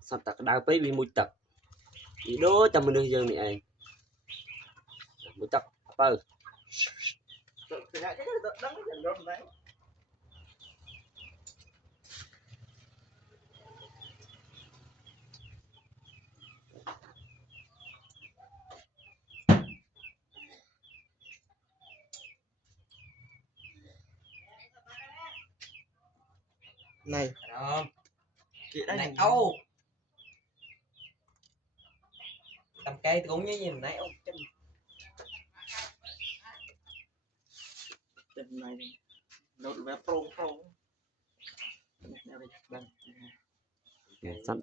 sắp tạc đào bấy vì mùi tật ý đố cho mình được dương này anh mùi tật bơ này chị này ô tầm cây cũng như nhìn nãy ông chân này nốt vé prong sẵn